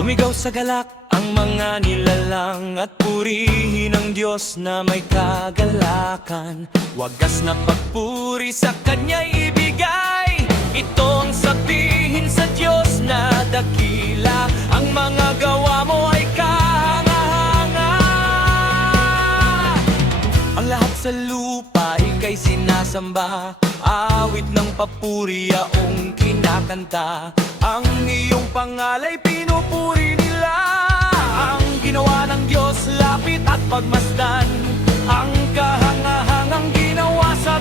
Sumigaw sa galak ang mga nilalang at purihin ang Diyos na may kagalakan. Wagas na pagpuri sa Kanya'y ibigay. Ito ang sabihin sa Diyos na dakila. Ang mga gawa mo ay kahanga-hanga. Ang lahat sa lupa ika'y sinasamba. Awit ng papuri yaong kinakanta. Ang iyong pangalay pinupuri nila. Ang ginawa ng Diyos lapit at pagmasdan. Ang kahangahangang ginawa sa